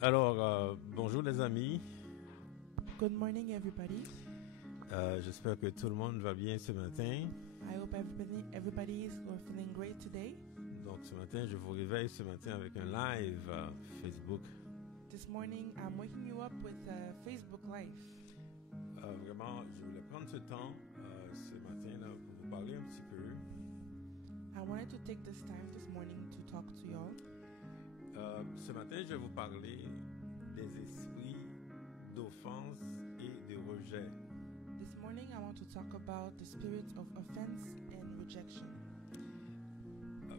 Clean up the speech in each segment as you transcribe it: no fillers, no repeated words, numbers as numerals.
Alors, bonjour les amis. Good morning, everybody. J'espère que tout le monde va bien ce matin. I hope everybody is feeling great today. Donc ce matin, je vous réveille ce matin avec un live Facebook. This morning, I'm waking you up with Facebook Live. Vraiment, je voulais prendre ce temps ce matin là, pour vous parler un petit peu. I wanted to take this time this morning to talk to y'all. Ce matin, je vais vous parler des esprits d'offense et de rejet. This morning, I want to talk about the spirit of offense and rejection.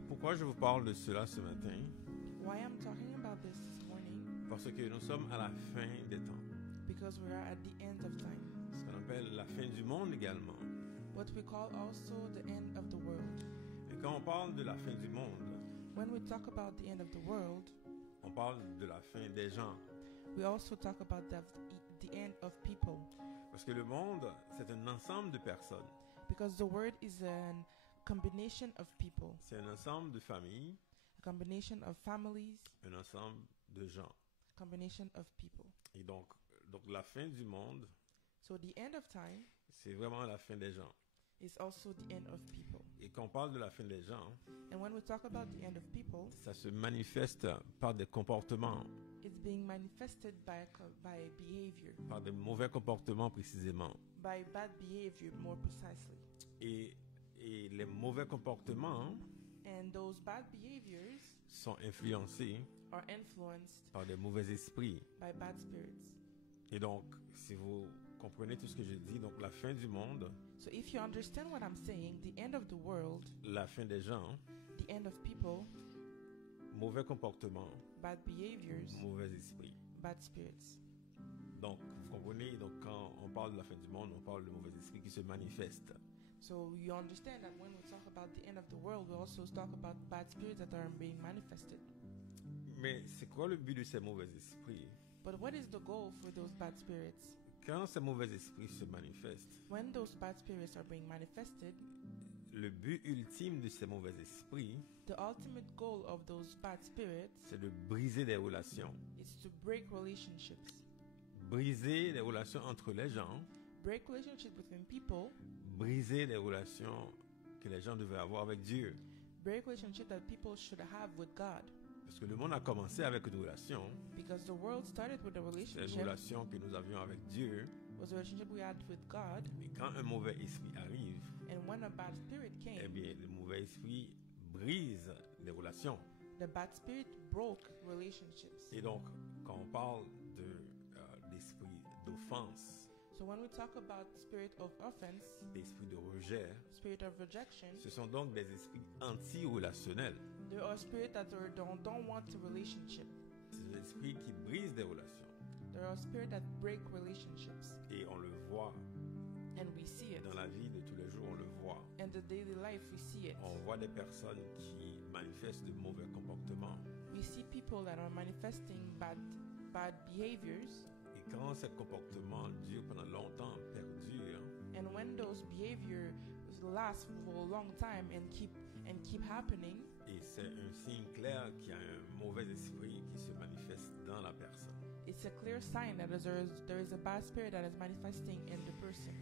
Pourquoi je vous parle de cela ce matin? Why I'm talking about this morning? Parce que nous sommes à la fin des temps. Because we are at the end of time. Ce qu'on appelle la fin du monde également. What we call also the end of the world. Et quand on parle de la fin du monde, when we talk about the end of the world, on parle de la fin des gens. We also talk about the end of people. Parce que le monde, c'est un ensemble de personnes. Because the world is a combination of people. C'est un ensemble de familles. A combination of families. Un ensemble de gens. A combination of people. Et donc la fin du monde, so the end of time, c'est vraiment la fin des gens. Is also the end of people. Et quand on parle de la fin des gens, and when we talk about the end of people, ça se manifeste par des comportements. It's being manifested by behavior. Par des mauvais comportements précisément. By bad behavior, more precisely. Et les mauvais comportements and those bad behaviors sont influencés are influenced par des mauvais esprits. By bad spirits. Et donc, si vous comprenez tout ce que je dis, donc la fin du monde, so if you understand what I'm saying, the end of the world, la fin des gens, the end of people, mauvais comportements, bad behaviors, mauvais esprits, bad spirits. Donc, vous comprenez, donc quand on parle de la fin du monde, on parle de mauvais esprits qui se manifestent. So you understand that when we talk about the end of the world, we also talk about bad spirits that are being manifested. Mais c'est quoi le but de ces mauvais esprits? But what is the goal for those bad spirits? Quand ces mauvais esprits se manifestent, when those bad spirits are being manifested, le but ultime de ces mauvais esprits, the ultimate goal of those bad spirits, c'est de briser des relations. Is to break relationships. Briser les relations entre les gens. Break relationships between people. Briser les relations que les gens devaient avoir avec Dieu. Break relationships that people should have with God. Parce que le monde a commencé avec une relation. Because the world started with a relationship. C'est une relation que nous avions avec Dieu. Was a relationship we had with God. Et quand un mauvais esprit arrive, and when a bad spirit came, eh bien, le mauvais esprit brise les relations. The bad spirit broke relationships. Et donc, quand on parle d'esprit d'offense, so when we talk about spirit of offense, l'esprit de rejet, spirit of rejection, ce sont donc des esprits anti-relationnels. There are spirits that don't want a relationship. C'est des esprits qui brisent des relations. There are spirits that break relationships. Et on le voit. And we see it. Dans la vie de tous les jours, on le voit. In the daily life, we see it. On voit des personnes qui manifestent de mauvais comportements. We see people that are manifesting bad behaviors. Et quand ces comportements durent pendant longtemps, perdurent. And when those behaviors last for a long time and keep happening. Et c'est un signe clair qu'il y a un mauvais esprit qui se manifeste dans la personne. It's a clear sign that there is a bad spirit that is manifesting in the person.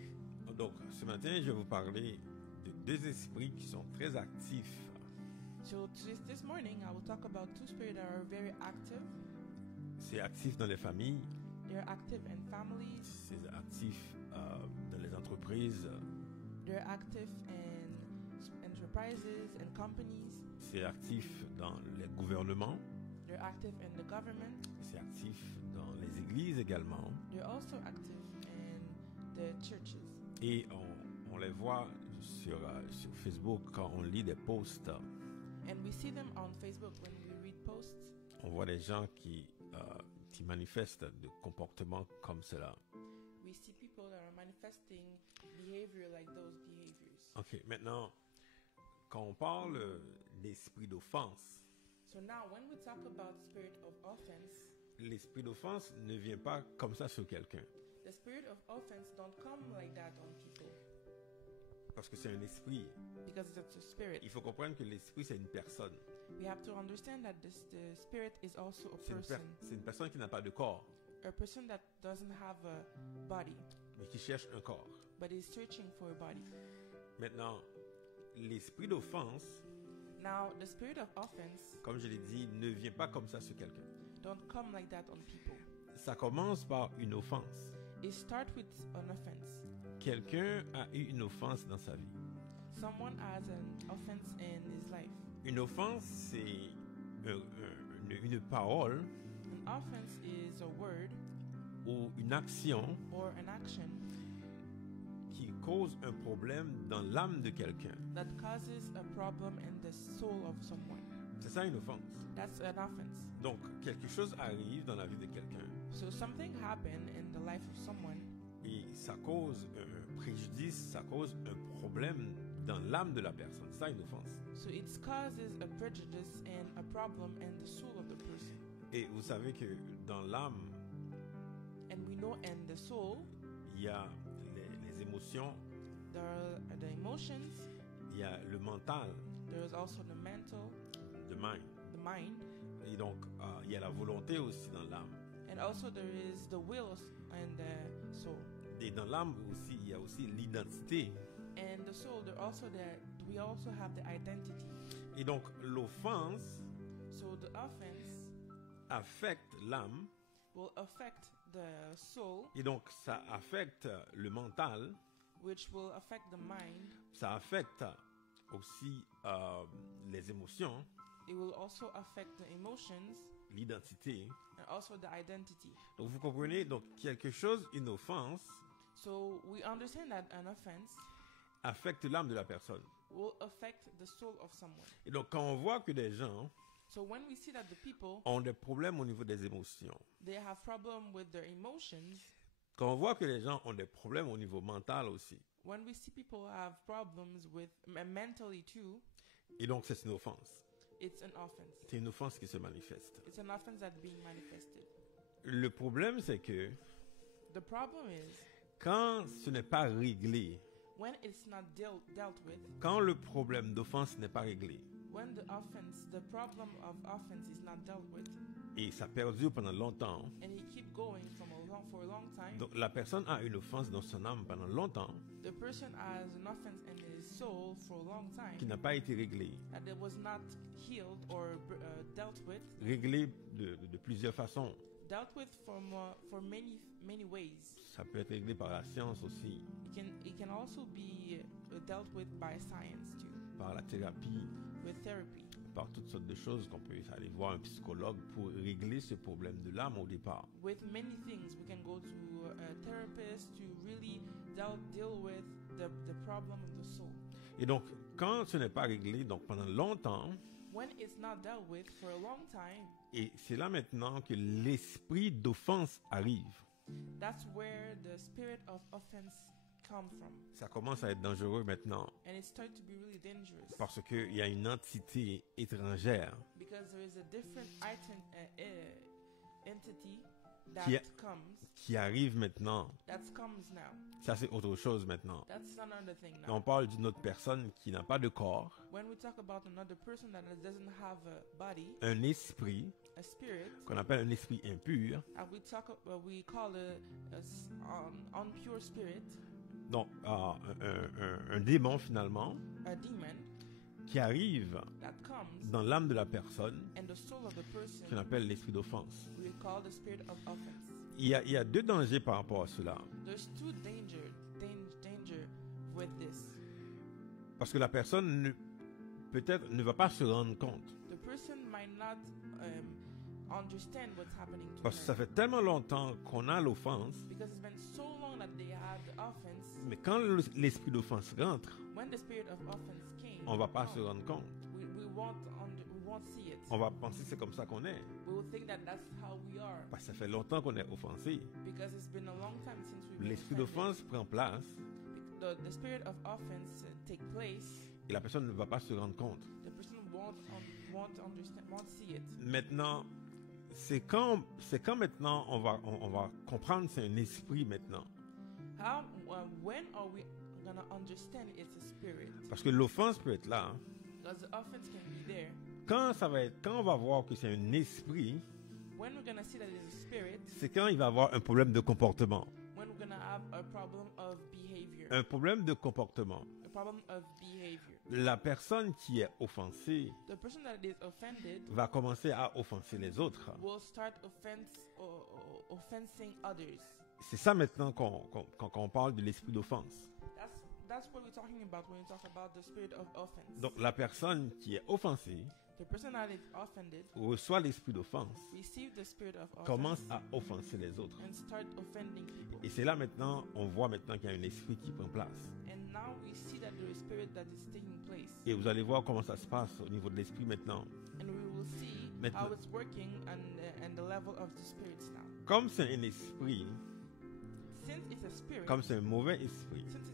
Donc, ce matin, je vais vous parler de deux esprits qui sont très actifs. So this morning, I will talk about two spirits that are very active. C'est actif dans les familles. They're active in families. C'est actif dans les entreprises. They're active in enterprises and companies. C'est actif dans les gouvernements. They're active in the government. C'est actif dans les églises également. They're also active in the churches. Et on les voit sur Facebook quand on lit des posts. And we see them on Facebook when we read posts. On voit des gens qui manifestent de comportements comme cela. We see people that are manifesting behavior like those behaviors. Ok, maintenant, quand on parle d'esprit d'offense, so now when we talk about spirit of offense, l'esprit d'offense ne vient pas comme ça sur quelqu'un. The spirit of offense don't come like that on people. Parce que c'est un esprit. because it's a spirit. Il faut comprendre que l'esprit, c'est une personne. We have to understand that the spirit is also a C'est person. c'est une personne qui n'a pas de corps, A person that doesn't have a body, mais qui cherche un corps. but is searching for a body. Maintenant, l'esprit d'offense, Now, the spirit of offense comme je l'ai dit, ne vient pas comme ça sur quelqu'un. don't come like that on people. Ça commence par une offense. It starts with an offense. Quelqu'un a eu une offense dans sa vie. Someone has an offense in his life. Une offense, c'est une parole An offense is a word ou une action or an action qui cause un problème dans l'âme de quelqu'un. that causes a problem in the soul of someone. C'est ça une offense. That's an offense. Donc, quelque chose arrive dans la vie de quelqu'un So something happened in the life of someone, et ça cause un préjudice, ça cause un problème dans l'âme de la personne. C'est ça une offense. so it causes a prejudice and a problem in the soul of the person. Et vous savez que dans l'âme, And we know in the soul, il y a les émotions, there are the emotions, il y a le mental, there is also the mental, the mind. the mind, Et donc, il y a la volonté aussi dans l'âme. and also there is the will and the soul. Et dans l'âme aussi, il y a aussi l'identité. And the soul, we also have the identity. Et donc, l'offense So the offense affecte l'âme. will affect the soul, Et donc, ça affecte le mental. which will affect the mind. Ça affecte aussi les émotions, It will also affect the emotions l'identité. and also the identity. Donc, vous comprenez, donc, quelque chose, une offense, So we understand that an offense affecte l'âme de la personne. will affect the soul of someone. Et donc, quand on voit que des gens So when we see that the people, ont des problèmes au niveau des émotions, they have problem with their emotions, quand on voit que les gens ont des problèmes au niveau mental aussi, when we see people have problems with mentally too, et donc c'est une offense. it's an offense. C'est une offense qui se manifeste. It's an offense that's being manifested. Le problème, c'est que The problem is quand ce n'est pas réglé, when it's not dealt with, quand le problème d'offense n'est pas réglé, when the problem of offense is not dealt with, et ça perdure pendant longtemps, and he keep going for a long time, donc la personne a une offense dans son âme pendant longtemps the person has an offense in his soul for a long qui time n'a pas été réglée. that it was not healed or dealt with, Réglée de plusieurs façons. dealt with for many ways. Ça peut être réglé par la science aussi, It can also be dealt with by science too, par la thérapie, with therapy, par toutes sortes de choses qu'on peut aller voir un psychologue pour régler ce problème de l'âme au départ. with many things. We can go to a therapist to really deal with the problem of the soul. Et donc, quand ce n'est pas réglé, donc pendant longtemps, When it's not dealt with for a long time, et c'est là maintenant que l'esprit d'offense arrive. that's where the spirit of offense come from, Ça commence à être dangereux maintenant and it starts to be really dangerous parce qu'il y a une entité étrangère because there is a different entity Qui that qui arrive maintenant. comes now. Ça, c'est autre chose maintenant. That's another thing Et on now. parle d'une autre personne qui n'a pas de corps, When we talk about another person that doesn't have a body, un esprit a spirit, qu'on appelle un esprit impur, and we call it unpure spirit, donc un démon finalement, a demon qui arrive that comes dans l'âme de la personne, and the soul of the qu'on person appelle l'esprit d'offense. we call the spirit of offense. Il y a deux dangers par rapport à cela. There's two danger with this. Parce que la personne peut-être ne va pas se rendre compte. The person might not understand what's happening to Parce que ça her fait tellement longtemps qu'on a l'offense, because it's been so long that they had the offense. mais quand l'esprit d'offense rentre, When the spirit of offense came, on ne va pas se rendre compte. we won't see it. On va penser que c'est comme ça qu'on est. We will think that that's how we are Parce que ça fait longtemps qu'on est offensé. because it's been a long time since we've been L'esprit offended. d'offense prend place The spirit of offense take place. et la personne ne va pas se rendre compte. The person won't understand, won't see it. Maintenant, c'est quand maintenant on va comprendre que c'est un esprit maintenant. When are we gonna understand it's a spirit. Parce que l'offense peut être là. Because the offense can be there. Quand on va voir que c'est un esprit, When we're gonna see that it's a spirit, c'est quand il va avoir un problème de comportement. when we're gonna have a problem of behavior. Un problème de comportement. A problem of behavior. La personne qui est offensée The person that is offended va commencer à offenser les autres. will start offensing others. C'est ça maintenant quand on parle de l'esprit d'offense. That's what we're talking about when we talk about the spirit of offense. Donc la personne qui est offensée The person that is offended reçoit l'esprit d'offense, receive the spirit of offense commence à offenser les autres. and start offending people. Et c'est là maintenant, on voit maintenant qu'il y a un esprit qui prend place. And now we see that there is spirit that is taking place. Et vous allez voir comment ça se passe au niveau de l'esprit maintenant. And we will see Maintenant. how it's working and the level of the spirits now. Comme c'est un esprit, Since it's a spirit, comme c'est un mauvais esprit, since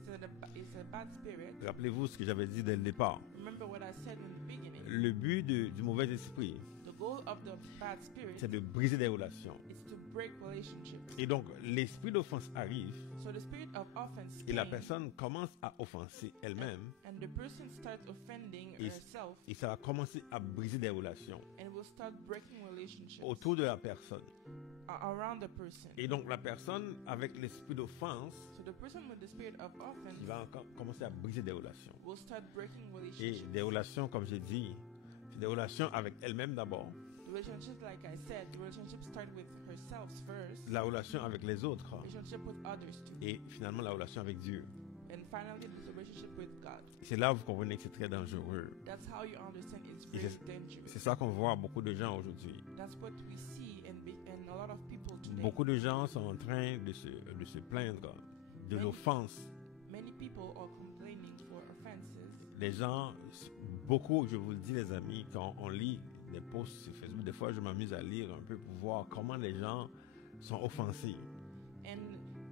it's a bad spirit, rappelez-vous ce que j'avais dit dès le départ. remember what I said in the beginning. Le but du mauvais esprit, The goal of the bad spirit c'est de briser des relations. is to break relationships. Et donc, l'esprit d'offense arrive So the spirit of offense et la came, personne commence à offenser elle-même and the person starts offending Et- herself et ça va commencer à briser des relations and will start breaking relationships autour de la personne. around the person. Et donc, la personne avec l'esprit d'offense, So the person with the spirit of offense il va encore commencer à briser des relations. will start breaking Et relationships. des relations, comme j'ai dit, c'est des relations avec elle-même d'abord, The relationship, like I said, the relationship start with herself first, la relation avec les autres relationship with others too, et finalement la relation avec Dieu. and finally the relationship with God. Et c'est là où vous comprenez que c'est très dangereux. That's how you understand it's Et very c'est dangerous. ça qu'on voit beaucoup de gens aujourd'hui. That's what we see and a lot of people today. Beaucoup de gens sont en train de se plaindre de l'offense. Many people are complaining for offenses. Les gens, beaucoup, je vous le dis les amis, quand on lit des posts sur Facebook, des fois je m'amuse à lire un peu pour voir comment les gens sont offensés. And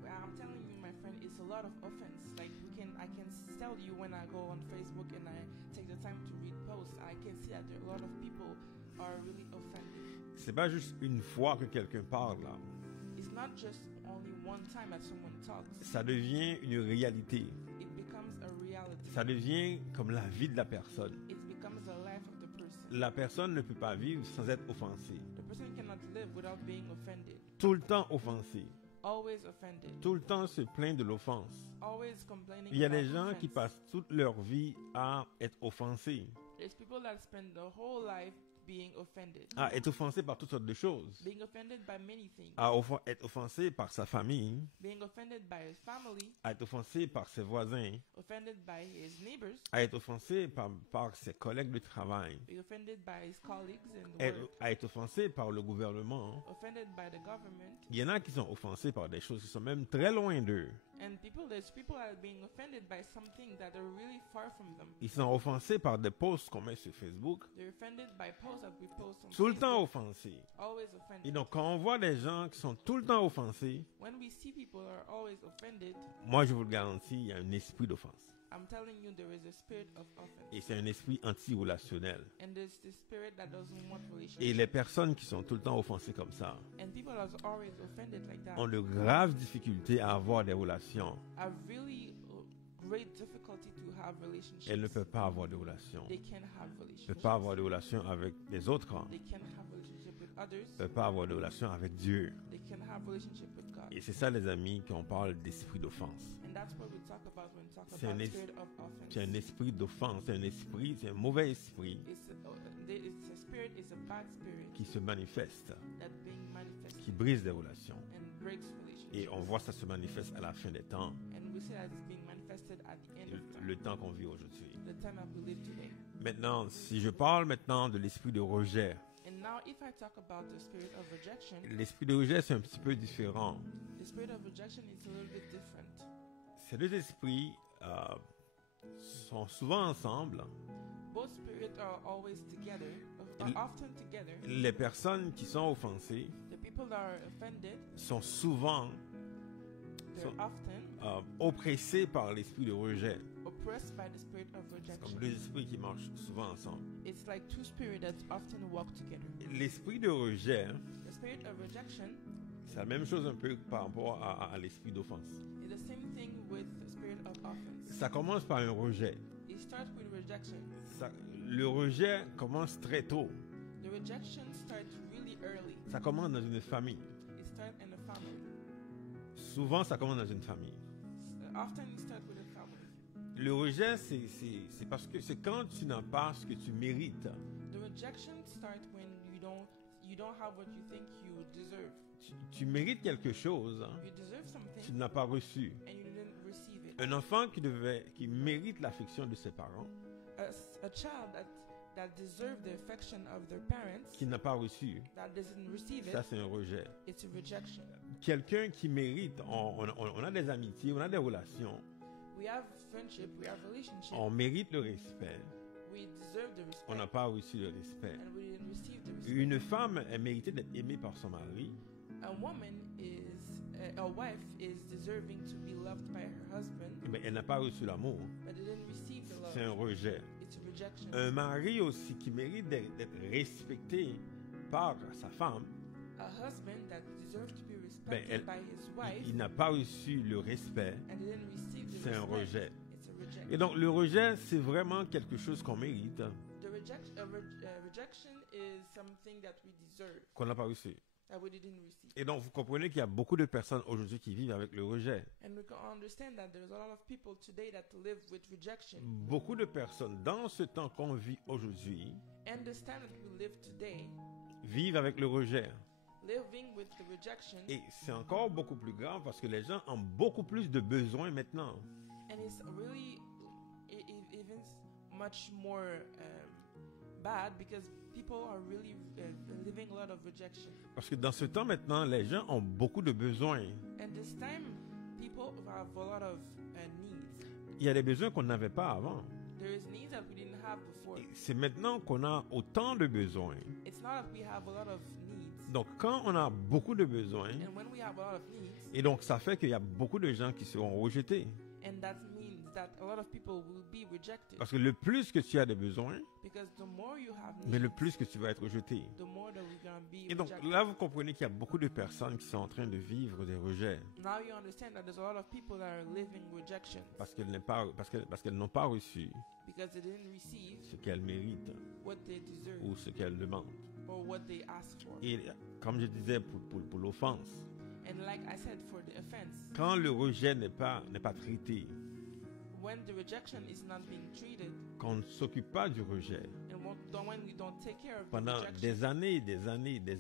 I'm telling you, my friend, it's a lot of offense. Like I can tell you when I go on Facebook and I take the time to read posts, I can see that there are a lot of people are really offended. C'est pas juste une fois que quelqu'un parle là. It's not just only one time that someone talks. Ça devient une réalité. It becomes a reality. Ça devient comme la vie de la personne. It becomes the life of the person. La personne ne peut pas vivre sans être offensée. The person cannot live without being offended. Tout le temps offensée. Always offended. Tout le temps se plaint de l'offense. Always complaining. Il y a des about gens offense. qui passent toute leur vie à être offensés, There's people that spend their whole life being offended. à être offensés par toutes sortes de choses, Being offended by many things. à être offensés par sa famille, Being offended by his family. à être offensés par ses voisins, Offended by his neighbors. à être offensés par ses collègues de travail, Being offended by his colleagues in work. à être offensés par le gouvernement. Offended by the government. Il y en a qui sont offensés par des choses qui sont même très loin d'eux. And there's people that are being offended by something that are really far from them. Ils sont offensés par des posts qu'on met sur Facebook, They're offended by posts that we post on tout le Facebook. temps offensés. Always Et offended. donc, quand on voit des gens qui sont tout le temps offensés, When we see people are always offended, moi je vous le garantis, il y a un esprit d'offense. I'm telling you there is a spirit of offense. Et c'est un esprit anti-relationnel. And there's this spirit that doesn't want Et relationship. les personnes qui sont tout le temps offensées comme ça And people that are always offended like that ont de graves difficultés à avoir des relations. have really great difficulty to have relationships. Elles ne peuvent pas avoir de relations. They can't have Elles ne relationships. peuvent pas avoir de relations avec les autres. They can't have relationship with others. Elles ne peuvent pas avoir de relations avec Dieu. They can have relationship with God. Et c'est ça, les amis, qu'on parle d'esprit d'offense. And that's what we talk about when we talk C'est about un spirit of offense. C'est un esprit d'offense. C'est un mauvais esprit It's a spirit, it's a bad spirit qui se manifeste, that being manifested qui brise des relations. and breaks relationships. Et on voit ça se manifeste à la fin des temps, And we see that it's being manifested at the end of time, le temps qu'on vit aujourd'hui. the time that we live today. Maintenant, si je parle maintenant de l'esprit de rejet, And now, if I talk about the spirit of rejection, l'esprit de rejet, c'est un petit peu différent. the spirit of rejection is a little bit different. Ces deux esprits sont souvent ensemble. Both spirits are always together, Il- are often together. Les personnes qui sont offensées The people that are offended, sont souvent they're So- often oppressées par l'esprit de rejet. oppressed by the spirit of C'est comme rejection. deux esprits qui marchent souvent ensemble. It's like two spirits that often walk together. L'esprit de rejet, The spirit of rejection c'est la même chose un peu par rapport à l'esprit d'offense. is the same thing with the spirit spirit of offense. Ça commence par un rejet. It starts with rejection. Le rejet commence très tôt. The rejection starts really early. Ça commence dans une famille. It starts in a family. Souvent, ça commence dans une famille. Often it starts with a family. Le rejet, c'est parce que c'est quand tu n'as pas ce que tu mérites. The rejection starts when you don't have what you think you deserve. Tu mérites quelque chose, hein, You deserve tu something n'as pas reçu. and you didn't receive it. Un enfant qui mérite l'affection de ses parents, A child that deserves the affection of their parents, qui n'a pas reçu, that doesn't receive it, ça c'est un rejet. it's a rejection. Quelqu'un qui mérite, on a des amitiés, on a des relations, We have friendship, we have relationship, on mérite le respect, we deserve the on n'a respect, pas reçu le respect. and we didn't receive the respect. Une femme est méritée d'être aimée par son mari, A woman a wife is deserving to be loved by her husband, mais elle n'a pas reçu l'amour. but didn't receive the C'est un love. rejet. It's a rejection. Un mari aussi qui mérite d'être respecté par sa femme, A husband that deserves to be ben, respected by his wife il n'a pas reçu le respect, and didn't receive the c'est un respect. rejet. It's a rejection. Et donc le rejet, c'est vraiment quelque chose qu'on mérite, The rejection is something that we deserve, qu'on n'a pas reçu. that we didn't receive. Et donc vous comprenez qu'il y a beaucoup de personnes aujourd'hui qui vivent avec le rejet. And we can understand that there's a lot of people today that live with rejection. Beaucoup de personnes, dans ce temps qu'on vit aujourd'hui, And the time that we live today, vivent avec le rejet. living with the rejection, Et c'est encore beaucoup plus grave parce que les gens ont beaucoup plus de besoins maintenant. and it's really even much more bad because people are really living a lot of rejection. Parce que dans ce temps maintenant, les gens ont beaucoup de besoins. And this time, people have a lot of needs. Il y a des besoins qu'on n'avait pas avant. There is needs that we didn't have before. Et c'est maintenant qu'on a autant de besoins. It's not that we have a lot of needs. Donc quand on a beaucoup de besoins, And when we have a lot of needs, et donc ça fait qu'il y a beaucoup de gens qui seront rejetés. and that means that a lot of people will be rejected. Parce que le plus que tu as de besoins, Because the more you have mais le needs, plus que tu vas être rejeté. the more that we're going to be Et donc rejected. là, vous comprenez qu'il y a beaucoup de personnes qui sont en train de vivre des rejets Now you understand that there's a lot of people that are living rejection parce qu'elles n'ont pas reçu because they didn't receive ce qu'elles méritent what they deserve ou ce qu'elles demandent. or what they asked for. Et comme je disais pour l'offense, And like I said, for the offense, quand le rejet n'est pas traité, when the rejection is not being treated, qu'on ne s'occupe pas du rejet and when we don't take care of the pendant rejection des années, des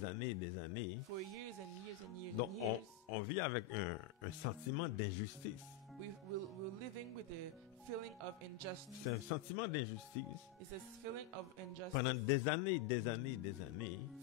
années, for years and years and years donc and years, on vit avec un sentiment d'injustice. we're living with a feeling of injustice. C'est un sentiment d'injustice It's a feeling of injustice pendant des années,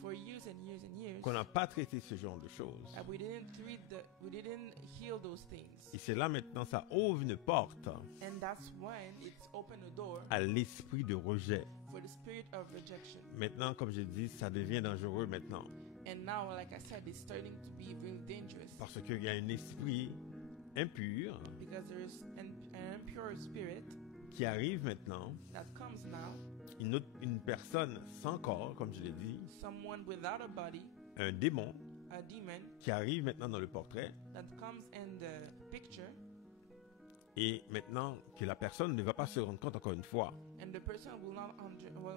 for years and years and years qu'on n'a pas traité ce genre de choses. that we didn't heal those things. Et c'est là maintenant, ça ouvre une porte And that's when it's opened a door à l'esprit de rejet. for the spirit of rejection. Maintenant, comme je dis, ça devient dangereux maintenant. And now, like I said, it's starting to be really dangerous Parce qu'il y a un esprit impur because there is an impure spirit qui arrive maintenant. that comes now, Une personne sans corps, comme je l'ai dit, someone without a body, un démon a demon qui arrive maintenant dans le portrait. that comes in the picture, Et maintenant que la personne ne va pas se rendre compte encore une fois. and the person will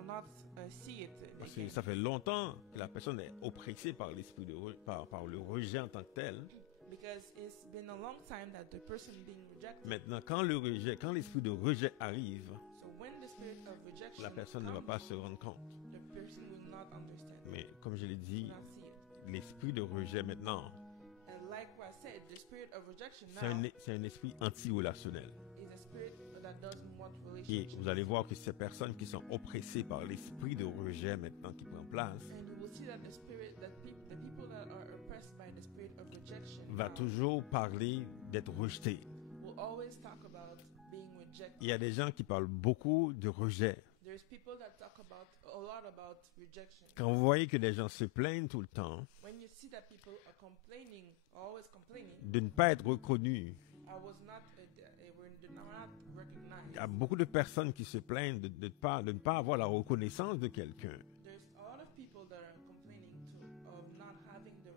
not see it Parce que again. ça fait longtemps que la personne est oppressée par l'esprit par le rejet en tant que tel. Because it's been a long time that the person being rejected. Maintenant, quand l'esprit de rejet arrive, So when the spirit of rejection la personne ne va comes, pas se rendre compte. the person will not understand, Mais comme je l'ai dit, not see it. l'esprit de rejet maintenant, And like what I said, the spirit of rejection c'est un esprit anti-relationnel. is a spirit that doesn't want Et relationship. vous allez voir que ces personnes qui sont oppressées par l'esprit de rejet maintenant qui prend place, And you will see that the people that are oppressed by the spirit of rejection va toujours parler d'être rejeté. will always talk about being rejected. Il y a des gens qui parlent beaucoup de rejet. There's people that talk about a lot about rejection. Quand vous voyez que les gens se plaignent tout le temps When you see that people are complaining, always complaining, de ne pas être reconnus, I was not, we're not recognized. il y a beaucoup de personnes qui se plaignent de ne pas avoir la reconnaissance de quelqu'un. There's a lot of people that are complaining too of not having the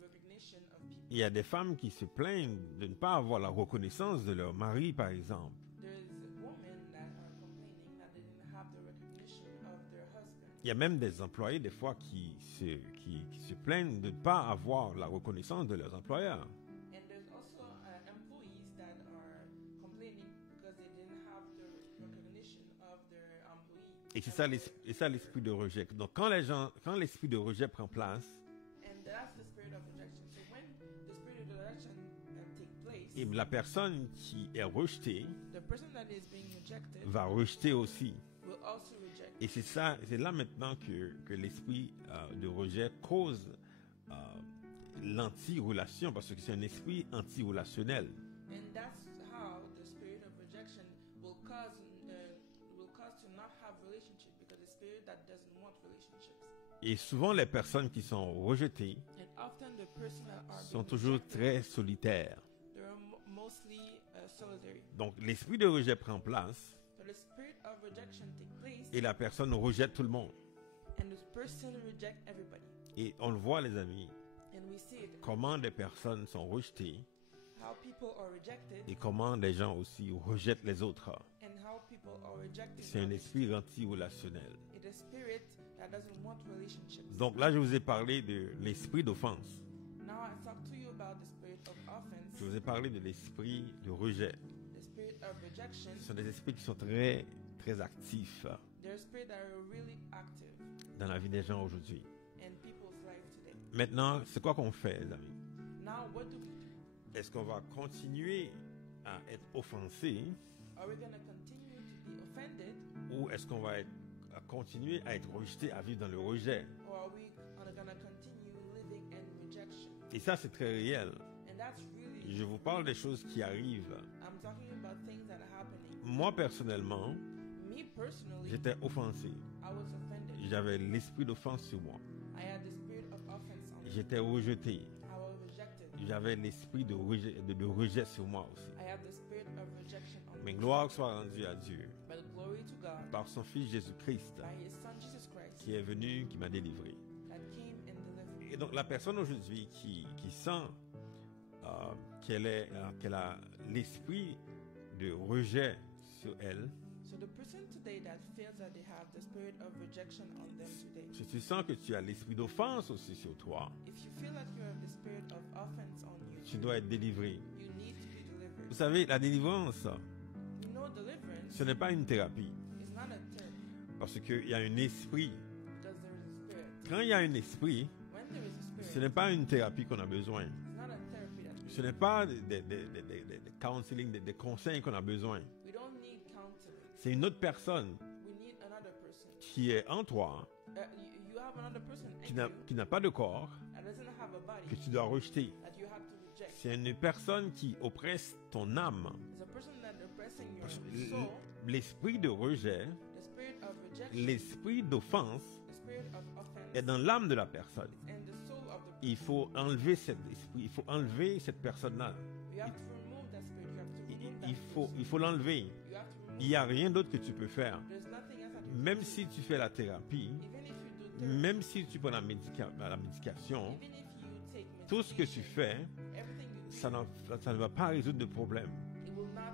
recognition of people. Il y a des femmes qui se plaignent de ne pas avoir la reconnaissance de leur mari, par exemple. There's women that are complaining that they didn't have the recognition of their husband. Il y a même des employés, des fois, qui se plaignent de ne pas avoir la reconnaissance de leurs employeurs. And there's also employees that are complaining because they didn't have the recognition of their employee. Et c'est ça l'esprit de rejet. Donc, quand l'esprit de rejet prend place, And that's the spirit of rejection. So when the spirit of rejection take place, et la personne qui est rejetée the person that is being rejected va rejeter aussi. will also reject. Et c'est là maintenant que l'esprit de rejet cause l'anti-relation, parce que c'est un esprit anti-relationnel. And that's how the spirit of rejection will cause to not have relationship, because the spirit that doesn't want relationships. Et souvent, les personnes qui sont rejetées And often the person that are sont being toujours rejected, très solitaires. they're mostly solitary. Donc, l'esprit de rejet prend place So the spirit of rejection take place, et la personne rejette tout le monde. and the person reject everybody. Et on le voit, les amis, And we see it, comment des personnes sont rejetées how people are rejected et comment des gens aussi rejettent les autres. and how people are rejected. C'est un esprit anti-relationnel. It's a spirit that doesn't want relationships. Donc là, je vous ai parlé de l'esprit d'offense. Now I talk to you about the spirit of offense, Je vous ai parlé de l'esprit de rejet. the spirit of rejection. Ce sont des esprits qui sont très, très actifs They're spirits that are really active dans la vie des gens aujourd'hui. in people's life today. Maintenant, c'est quoi qu'on fait, les amis? Now, what do we do? Est-ce qu'on va continuer à être offensé Are we going to continue to be offended, ou est-ce qu'on va continuer à être rejeté, à vivre dans le rejet? or are we going to continue living in rejection? Et ça, c'est très réel. And that's really, Je vous parle des choses qui arrivent. I'm talking about things that are happening. Moi, personnellement, Me personally, j'étais offensé. I was offended. J'avais l'esprit d'offense sur moi. I had the spirit of offense on me. J'étais rejeté. I was rejected. J'avais l'esprit de rejet sur moi aussi. I had the spirit of rejection on Mais me. gloire soit rendue à Dieu But glory to God, par son Fils Jésus-Christ by His Son Jesus Christ, qui est venu, qui m'a délivré. that came and delivered me. Et donc la personne aujourd'hui qui sent qu'elle a l'esprit de rejet sur elle, So the person today that feels that they have the spirit of rejection on them today, si tu sens que tu as l'esprit d'offense aussi sur toi, if you feel like you have the spirit of offense on you, tu dois être délivré. you need to be Vous delivered. savez, la délivrance, You know, deliverance ce n'est pas une thérapie, is not a therapy, parce qu'il y a un esprit. because there is a spirit. Quand il y a un esprit, When there is a ce spirit, n'est pas une thérapie qu'on a besoin. it's not a therapy that Ce n'est pas des counseling, des conseils qu'on a besoin. we don't need counseling. C'est une autre personne We need another person. qui est en toi, You have another person qui in n'a you qui n'a pas de corps, that doesn't have a que body tu dois rejeter. that you have to reject. C'est une personne qui oppresse ton âme. It's a person that oppressing Parce que your soul, l'esprit de rejet, the spirit of rejection, l'esprit d'offense the spirit of offense, est dans l'âme de la personne. and the soul of the Il faut enlever cet esprit, il faut enlever cette personne-là. You have to remove that spirit. You have to remove that Il person. faut l'enlever. You have to remove Il n'y a rien d'autre que tu peux faire. There's nothing else that you Même can si tu fais la thérapie, do. Even if you do therapy, même si tu prends la médication, even if you take tout ce que tu medication, fais, everything you do, ça ne va pas résoudre de problème. it will not,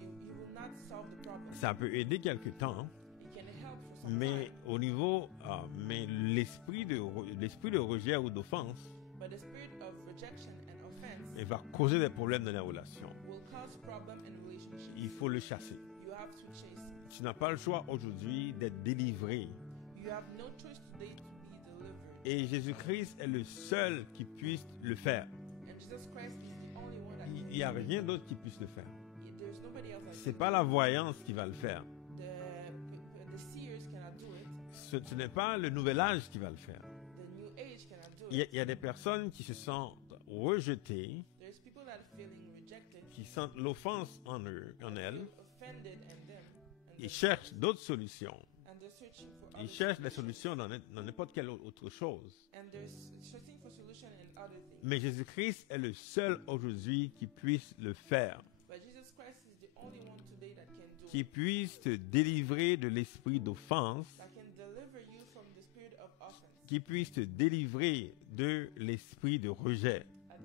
you will not solve the problem. Ça peut aider quelque temps, It can help for some mais time, au niveau, mais l'esprit de rejet ou d'offense, but the spirit of rejection and offense il va causer des problèmes dans les relations. will cause problem in relationships. Il faut le chasser. You have to chase it. Tu n'as pas le choix aujourd'hui d'être délivré. You have no choice today to be delivered. Et Jésus-Christ est le seul qui puisse le faire. And Jesus Christ is the only one that Il can n'y a rien d'autre qui puisse le faire. There's nobody else that Ce n'est can pas do la it. voyance qui va le faire. The seers cannot do it. Ce n'est pas le nouvel âge qui va le faire. The new age cannot do Il it. y a des personnes qui se sentent rejetées, There's people that are feeling rejected, qui sentent l'offense en eux, en elles. feel offended in them, Ils cherchent d'autres solutions. and they're searching for Ils other cherchent des solutions. solutions dans n'importe quelle autre chose. And they're searching for solution in other things. Mais Jésus-Christ est le seul aujourd'hui qui puisse le faire, But Jesus Christ is the only one today that can do qui it, puisse te délivrer de l'esprit d'offense, that can deliver you from the spirit of offense, qui puisse te délivrer de l'esprit de rejet. that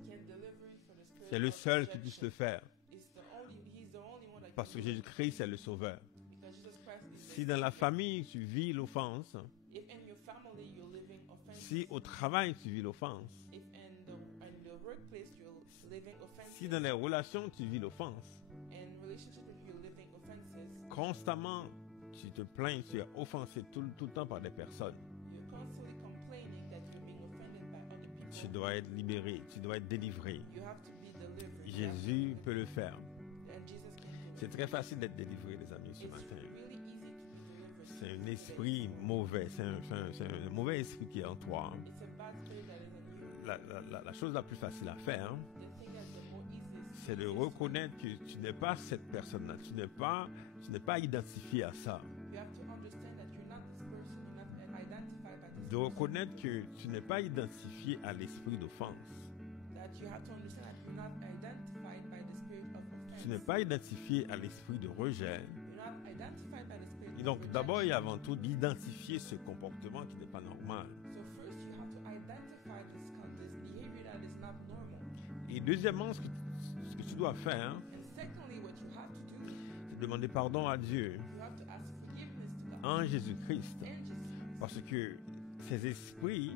C'est le seul qui puisse le faire. He's the only one that Parce can que do it. Jésus-Christ est le sauveur. Because Jesus Christ is Si the dans la Savior. famille tu vis l'offense, If in your family you're living offenses, si au travail tu vis l'offense, if in the workplace you're living offenses, si dans les relations tu vis l'offense, in relationship if you're living offenses, constamment tu te plains, tu es offensé tout le temps par des personnes, you're constantly complaining that you're being offended by other people. tu dois être libéré, tu dois être délivré. You have to be delivered. Jésus peut le faire. And Jesus can do C'est it. très facile d'être délivré, les amis, ce It's matin. really easy to be delivered. C'est un esprit mauvais, c'est un mauvais esprit qui est en toi. It's a bad spirit that is in you. La chose la plus facile à faire, The thing that's the more easiest c'est de reconnaître que tu n'es pas cette personne-là, tu n'es pas identifié à ça. you have to understand that you're not this person, you're not identified by this De reconnaître que tu n'es pas identifié à l'esprit d'offense. that you have to understand that you're not identified by the spirit of offense. Tu n'es pas identifié à l'esprit de rejet. You're not identified by the spirit Et of donc, rejection. d'abord et avant tout, d'identifier ce comportement qui n'est pas normal. So first you have to identify this behavior that is not normal. Et deuxièmement, ce que tu dois faire, And secondly, what you have to do, c'est demander pardon à Dieu you have to ask forgiveness to God en Jésus-Christ. and Jesus. Parce que ces esprits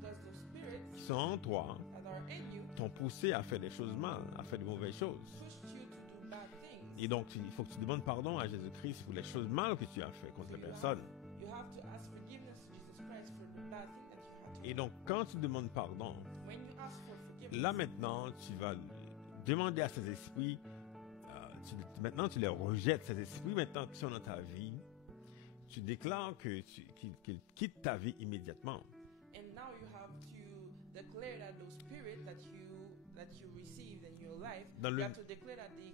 Because the spirits qui sont en toi that are in you t'ont poussé à faire des choses mal, à faire de mauvaises choses. pushed you to do bad things. Et donc, il faut que tu demandes pardon à Jésus-Christ pour les choses mal que tu as fait contre les personnes. You have to ask forgiveness to Jesus Christ for the bad thing that you had to Et donc, quand tu demandes pardon, do. When you ask for forgiveness, là maintenant, tu vas demander à ces esprits, maintenant tu les rejettes, ces esprits maintenant qui sont dans ta vie, tu déclares qu'ils quittent ta vie immédiatement. and now you have to declare that those spirits that you received in your life, Dans you le- have to declare that they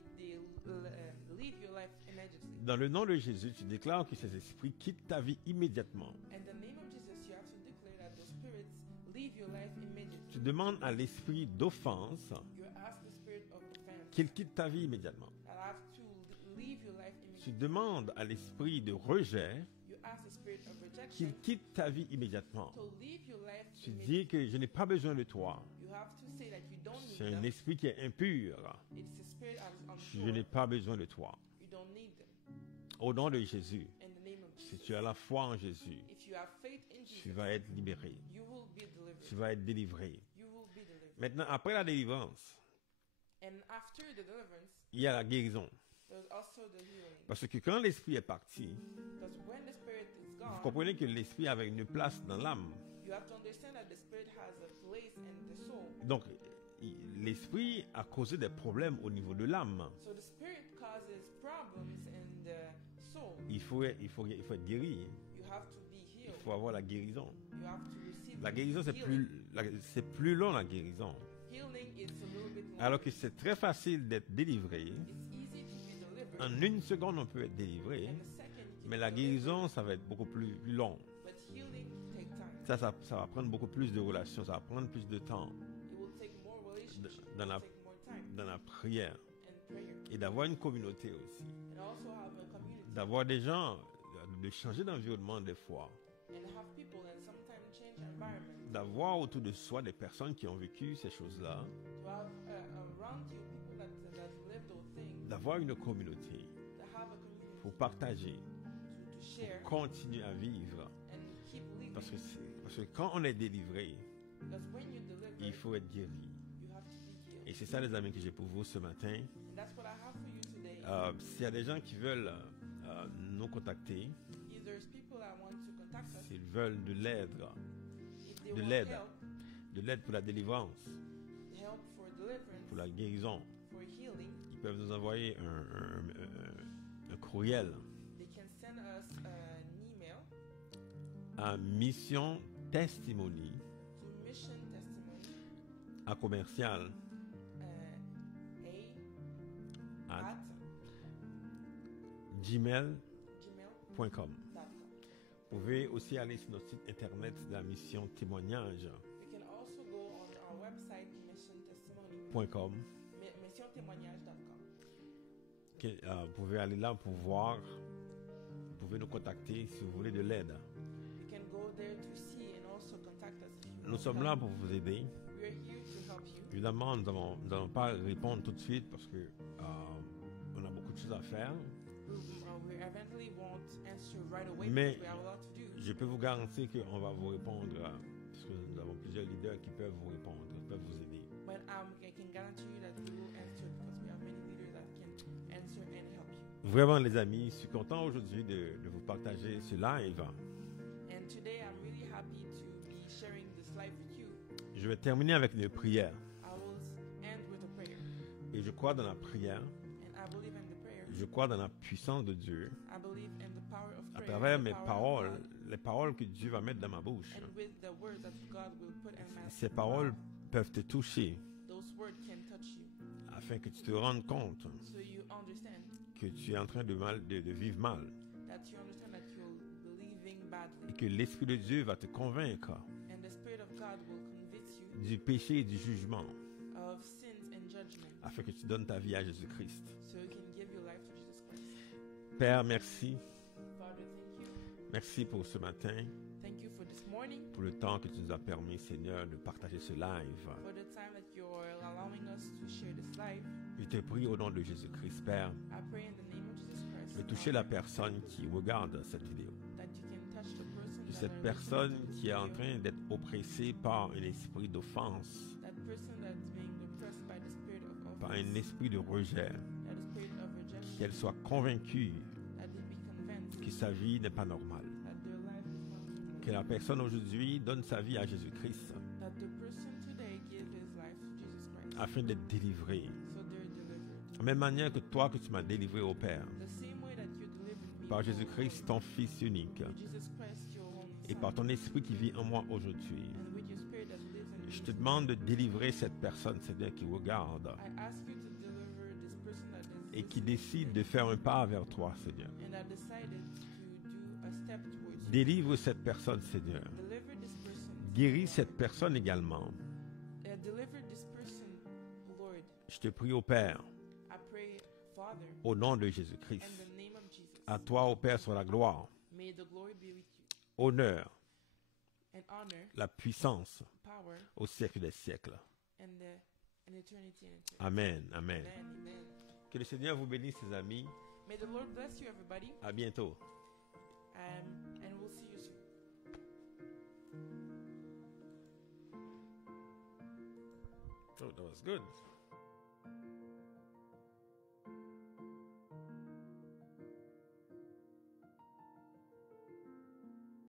leave your life immediately. Dans le nom de Jésus, tu déclares que ces esprits quittent ta vie immédiatement. In the name of Jesus, you have to declare that those spirits leave your life immediately. Tu demandes à l'esprit d'offense You ask the spirit of offense qu'il quitte ta vie immédiatement. that have to leave your life Tu immediately. demandes à l'esprit de rejet You ask the spirit of rejection qu'il quitte ta vie immédiatement. to leave your life Tu immediately. dis que je n'ai pas besoin de toi. You have to say that you don't need C'est un them. esprit qui est impur. It's a spirit that is Je unpure. n'ai pas besoin de toi. You don't need them. Au nom de Jésus, In the name of si Jesus. tu as la foi en Jésus, If you have faith in tu Jesus, vas être libéré. you will be delivered. Tu vas être délivré. You will be delivered. Maintenant, après la délivrance, And after the deliverance, il y a la guérison. there's also the healing. Parce que quand l'esprit est parti, Because when the spirit is vous gone, comprenez que l'esprit avait une place dans l'âme. you have to understand that the spirit has a place in the soul. Donc, l'esprit a causé des problèmes au niveau de l'âme. So the spirit causes problems in the soul. Il faut être guéri. You have to be Il healed. faut avoir la guérison. You have to receive La guérison, c'est healing. plus long, la guérison. Healing is a little bit longer. Alors que c'est très facile d'être délivré. It's easy to be delivered. En une seconde, on peut être délivré. In a second, you Mais can la be delivered. guérison, ça va être beaucoup plus long. But healing take time. Ça va prendre beaucoup plus de relations, ça va prendre plus de temps It will take more relationship. dans It la- will take more time dans la prière. and prayer. Et d'avoir une communauté aussi. And also have a community. D'avoir des gens, de changer d'environnement des fois. And have people and sometimes change environment. D'avoir autour de soi des personnes qui ont vécu ces choses-là. To have around you people that live those things. D'avoir une communauté To have a community pour partager, to share continuer à vivre. and to keep living. Parce que quand on est délivré, Because when you deliver, il faut être guéri. you have to be healed. Et c'est ça les amis que j'ai pour vous ce matin. And that's what I have for you today. S'il y a des gens qui veulent nous contacter, If there's people that want to contact us, s'ils veulent de l'aide, if they de want l'aide, help, de l'aide pour la délivrance, help for deliverance, pour la guérison, for healing, ils peuvent nous envoyer un courriel they can send us an email à Mission Testimony to Mission Testimony à commercial at à gmail.com. gmail.com. Vous pouvez aussi aller sur notre site internet de la mission témoignage.com. You can also go on our website missiontémoignage.com. Vous pouvez aller là pour voir. Vous pouvez nous contacter si vous voulez de l'aide. You can go there to see and also contact us if you Nous want sommes help. là pour vous aider. We're here to help you. Et Évidemment, nous n'allons pas répondre tout de suite parce que on a beaucoup de choses à faire. We eventually won't answer right away Mais because we have a lot to do. je peux vous garantir qu'on va vous répondre parce que nous avons plusieurs leaders qui peuvent vous répondre, peuvent vous aider. But I can guarantee you that we will answer because we have many leaders that can answer and help you. Vraiment, les amis, je suis content aujourd'hui de vous partager ce live. And today I'm really happy to be sharing this live with you. Je vais terminer avec une prière. I will end with a prayer. Et je crois dans la prière, And I believe in the prayer. je crois dans la puissance de Dieu I believe in the power of à prayer. travers and the mes power of paroles, God, les paroles que Dieu va mettre dans ma bouche. and with the words that God will put in my Ces paroles peuvent te toucher those words can touch you. afin que tu te rendes compte So you understand que tu es en train de vivre mal that you understand that you're believing et badly. que l'Esprit de Dieu va te convaincre And the Spirit of God will convince you du péché et du jugement of sins and judgment. afin que tu donnes ta vie à Jésus-Christ. So you can give your life to Jesus Christ. Père, merci. Father, thank you. Merci pour ce matin, Thank you for this morning, pour le temps que tu nous as permis, Seigneur, de partager ce live. for the time that you're allowing us to share this life. Je te prie au nom de Jésus-Christ, Père, I pray in the name of Jesus Christ de toucher la personne qui regarde cette vidéo. that you can touch the person that Cette are personne listening to qui est en you, train d'être oppressée par un esprit d'offense, that person that's being oppressed by the spirit of par offense, un esprit de rejet, that the spirit of rejection, qu'elle soit convaincue that they be convinced que sa vie n'est pas normale. that their life is not normal. Que la personne aujourd'hui donne sa vie à Jésus-Christ That the person today give his life to Jesus Christ, afin d'être délivré. so they're delivered. De la même manière que toi que tu m'as délivré au Père, The same way that you delivered me par O Jésus-Christ, ton Fils unique, Lord, with Jesus Christ, your only et Son, par ton esprit qui vit en moi aujourd'hui. and with your spirit that lives in Je you. te demande de délivrer cette personne, Seigneur, qui regarde I ask you to deliver this person that is et qui listening décide de faire un pas vers toi, Seigneur. and that decided to do a step towards you. Délivre cette personne, Seigneur. Deliver this person. Guéris cette personne également. Deliver this person, Lord. Je te prie au Père, I pray, Father, au nom de in Jésus-Christ. the name of Jesus. À toi, au Père, soit la gloire, May the glory be with you, honneur, and honor, la puissance power, au siècle des siècles. and eternity and eternity. Amen, amen. Amen, amen. Que le Seigneur vous bénisse, les amis. May the Lord bless you, everybody, À bientôt. and we'll see you soon. Oh, that was good.